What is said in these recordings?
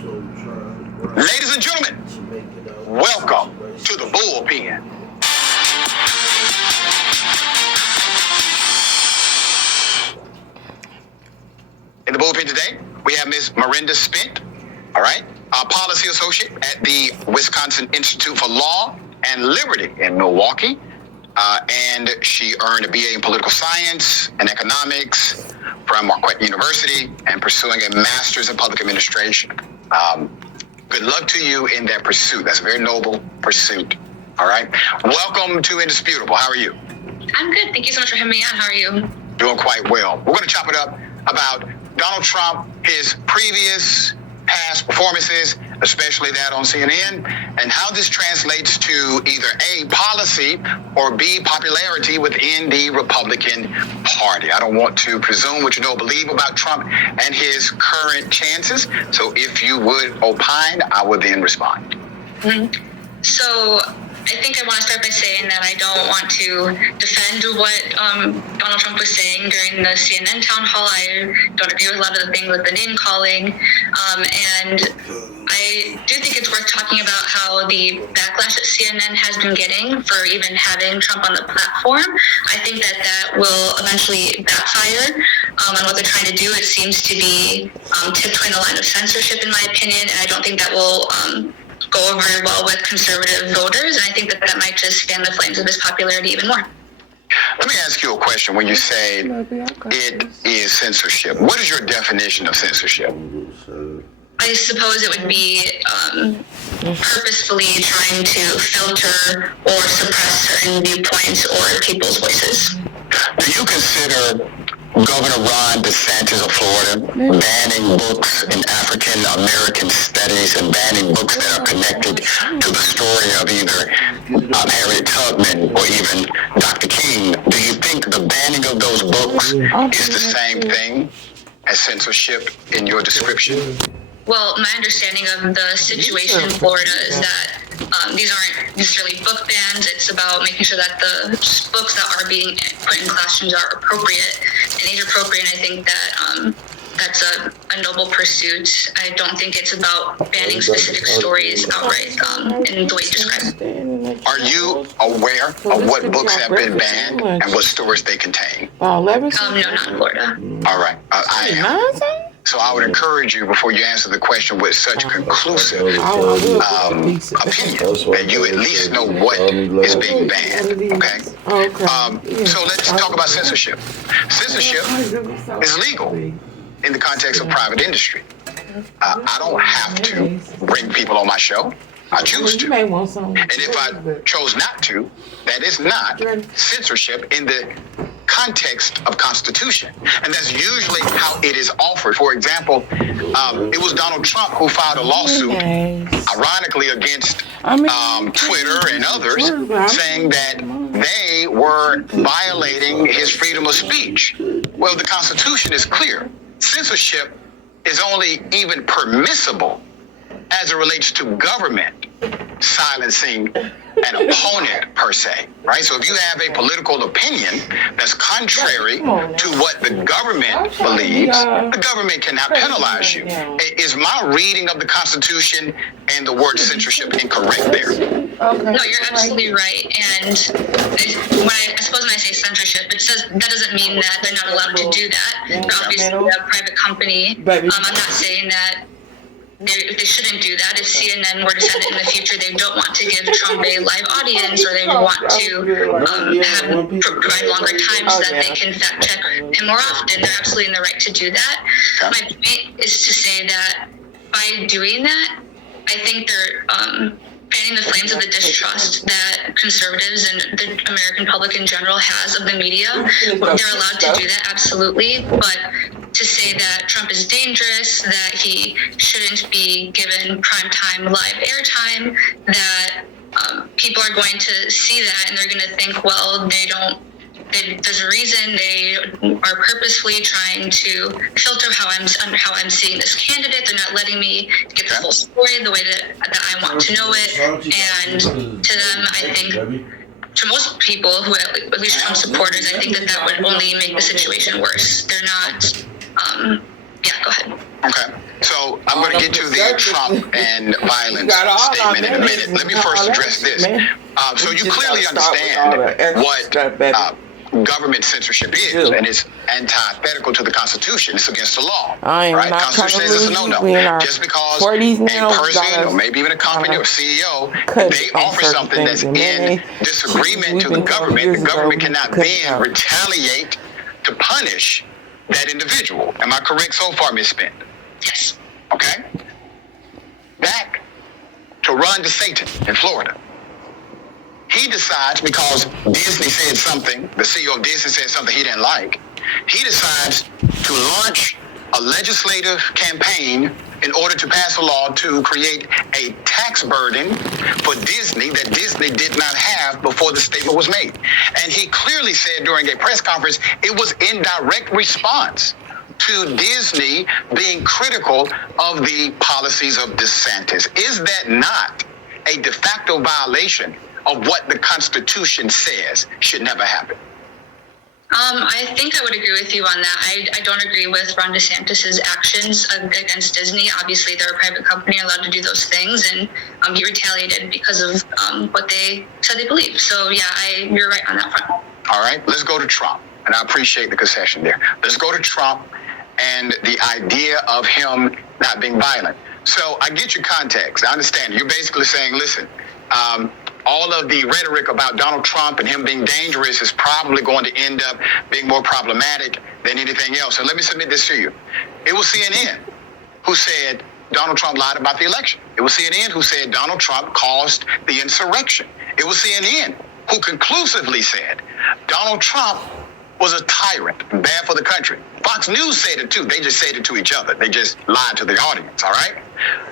Ladies and gentlemen, welcome to the bullpen. In the bullpen today, we have Ms. Miranda Spent, all right, a policy associate at the Wisconsin Institute for Law and Liberty in Milwaukee. And she earned a BA in political science and economics from Marquette University and pursuing a master's in public administration. Good luck to you in that pursuit. That's a very noble pursuit. All right. Welcome to Indisputable. How are you? I'm good. Thank you so much for having me on. How are you? Doing quite well. We're going to chop it up about Donald Trump, his previous past performances, especially that on CNN, and how this translates to either A, policy, or B, popularity within the Republican Party. I don't want to presume what you know, believe about Trump and his current chances. So if you would opine, I would then respond. Mm-hmm. So I think I want to start by saying that I don't want to defend what Donald Trump was saying during the CNN town hall. I don't agree with a lot of the things with the name calling. And I do think it's worth talking about how the backlash that CNN has been getting for even having Trump on the platform. I think that will eventually backfire on what they're trying to do. It seems to be tiptoeing the line of censorship, in my opinion, and I don't think that will go over very well with conservative voters, and I think that might just fan the flames of his popularity even more. Let me ask you a question. When you say it is censorship, what is your definition of censorship? I suppose it would be purposefully trying to filter or suppress certain viewpoints or people's voices. Do you consider Governor Ron DeSantis of Florida banning books in African American studies and banning books that are connected to the story of either Harriet Tubman or even Dr. King? Do you think the banning of those books is the same thing as censorship in your description? Well, my understanding of the situation in Florida is that these aren't necessarily book bans. It's about making sure that the books that are being put in classrooms are appropriate and age appropriate. And I think that that's a noble pursuit. I don't think it's about banning specific stories outright in the way you described it. Are you aware of what books have been banned and what stories they contain? No, not in Florida. All right. I am. So I would encourage you, before you answer the question with such conclusive opinion, that you at least know what is being banned, okay? So let's talk about censorship. Censorship is legal in the context of private industry. I don't have to bring people on my show. I choose to. And if I chose not to, that is not censorship in the context of Constitution. And that's usually how it is offered. For example, it was Donald Trump who filed a lawsuit, ironically, against Twitter and others, saying that they were violating his freedom of speech. Well, the Constitution is clear. Censorship is only even permissible as it relates to government silencing an opponent per se, right? So if you have a political opinion that's contrary to what the government believes, the government cannot penalize you. Is my reading of the Constitution and the word censorship incorrect there? No, you're absolutely right. And I suppose when I say censorship, it says that doesn't mean that they're not allowed to do that. They're obviously a private company. I'm not saying that they shouldn't do that. If CNN were to send it in the future, they don't want to give Trump a live audience, or they want to provide longer time so that they can fact check him more often. They're absolutely in the right to do that. My point is to say that by doing that, I think they're fanning the flames of the distrust that conservatives and the American public in general has of the media. They're allowed to do that, absolutely, but to say that Trump is dangerous, that he shouldn't be given primetime live airtime, that people are going to see that and they're going to think, well, there's a reason they are purposefully trying to filter how I'm seeing this candidate. They're not letting me get the full story the way that I want to know it. And to them, I think, to most people who at least Trump supporters, I think that would only make the situation worse. They're not. Yeah, go ahead. Okay. So I'm going to get to the Trump and violence statement in a minute. Let me first address this. So you clearly understand what government censorship is, and it's antithetical to the Constitution. It's against the law. Right? Constitution says it's a no-no. Just because a person or maybe even a company or CEO, they offer something that's in disagreement to the government cannot then retaliate to punish that individual. Am I correct so far, Ms. Spence? Yes. Okay. Back to Ron DeSantis in Florida. He decides, because Disney said something, the CEO of Disney said something he didn't like, he decides to launch a legislative campaign in order to pass a law to create a tax burden for Disney that Disney did not have before the statement was made. And he clearly said during a press conference, it was in direct response to Disney being critical of the policies of DeSantis. Is that not a de facto violation of what the Constitution says should never happen? I think I would agree with you on that. I don't agree with Ron DeSantis' actions against Disney. Obviously, they're a private company, allowed to do those things, and he retaliated because of what they said they believe. So, yeah, you're right on that front. All right, let's go to Trump, and I appreciate the concession there. Let's go to Trump and the idea of him not being violent. So I get your context. I understand. You're basically saying, listen, all of the rhetoric about Donald Trump and him being dangerous is probably going to end up being more problematic than anything else. And let me submit this to you. It was CNN who said Donald Trump lied about the election. It was CNN who said Donald Trump caused the insurrection. It was CNN who conclusively said Donald Trump was a tyrant, bad for the country. Fox News said it too. They just said it to each other. They just lied to the audience, all right?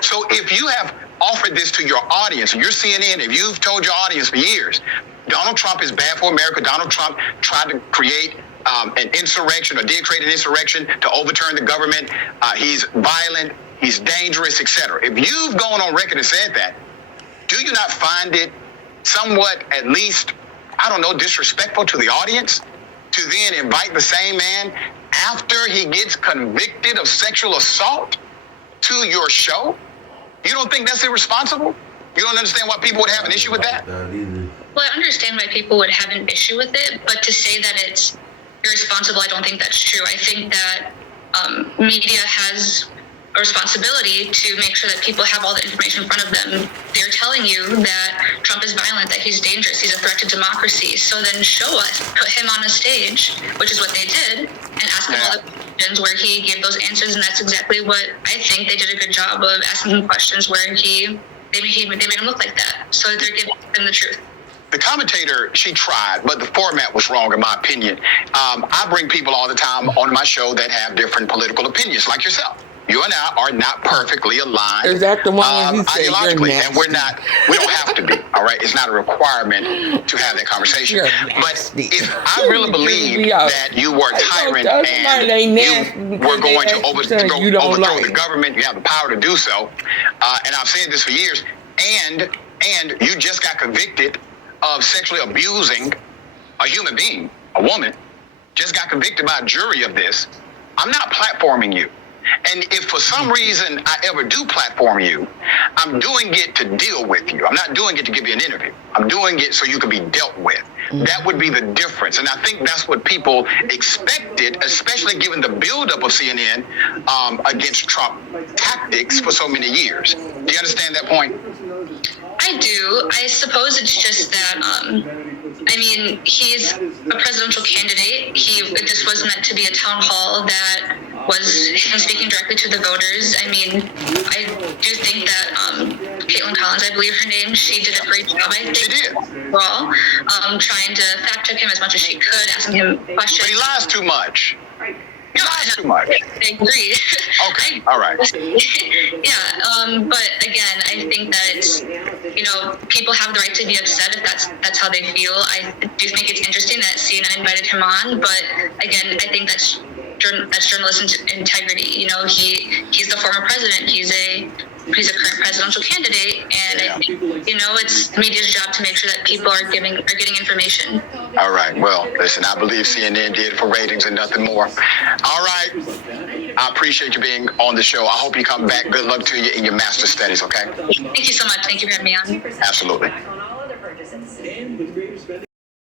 So if you have offered this to your audience, you're CNN, if you've told your audience for years, Donald Trump is bad for America, Donald Trump tried to create an insurrection or did create an insurrection to overturn the government, he's violent, he's dangerous, etc. If you've gone on record and said that, do you not find it somewhat, at least, I don't know, disrespectful to the audience to then invite the same man after he gets convicted of sexual assault to your show? You don't think that's irresponsible? You don't understand why people would have an issue with that? Well, I understand why people would have an issue with it, but to say that it's irresponsible, I don't think that's true. I think that media has a responsibility to make sure that people have all the information in front of them. They're telling you that Trump is violent, that he's dangerous, he's a threat to democracy. So then show us, put him on a stage, which is what they did, and ask him all the questions where he gave those answers. And that's exactly what I think they did a good job of, asking him questions where they made him look like that. So they're giving him the truth. The commentator, she tried, but the format was wrong, in my opinion. I bring people all the time on my show that have different political opinions, like yourself. You and I are not perfectly aligned. Is that the one ideologically, and we don't have to be, all right? It's not a requirement to have that conversation. But if I really believe that you were a tyrant and you were going to overthrow the government, you have the power to do so, and I've said this for years, and you just got convicted of sexually abusing a human being, a woman, just got convicted by a jury of this, I'm not platforming you. And if for some reason I ever do platform you, I'm doing it to deal with you. I'm not doing it to give you an interview. I'm doing it so you can be dealt with. That would be the difference. And I think that's what people expected, especially given the buildup of CNN against Trump tactics for so many years. Do you understand that point? I do. I suppose it's just that, he's a presidential candidate. This was meant to be a town hall that was him speaking directly to the voters. I do think that Caitlin Collins, I believe her name, she did a great job, I think. She did. Well, trying to fact check him as much as she could, asking him questions. But he lies too much. No, too much. I agree. Okay, all right. Yeah, but again, I think that people have the right to be upset if that's how they feel. I do think it's interesting that CNN invited him on, but again, I think that's journalism integrity. He's the former president. He's a current presidential candidate, and I think it's media's job to make sure that people are getting information. All right. Well, listen, I believe CNN did for ratings and nothing more. All right. I appreciate you being on the show. I hope you come back. Good luck to you in your master's studies, okay? Thank you so much. Thank you for having me on. Absolutely.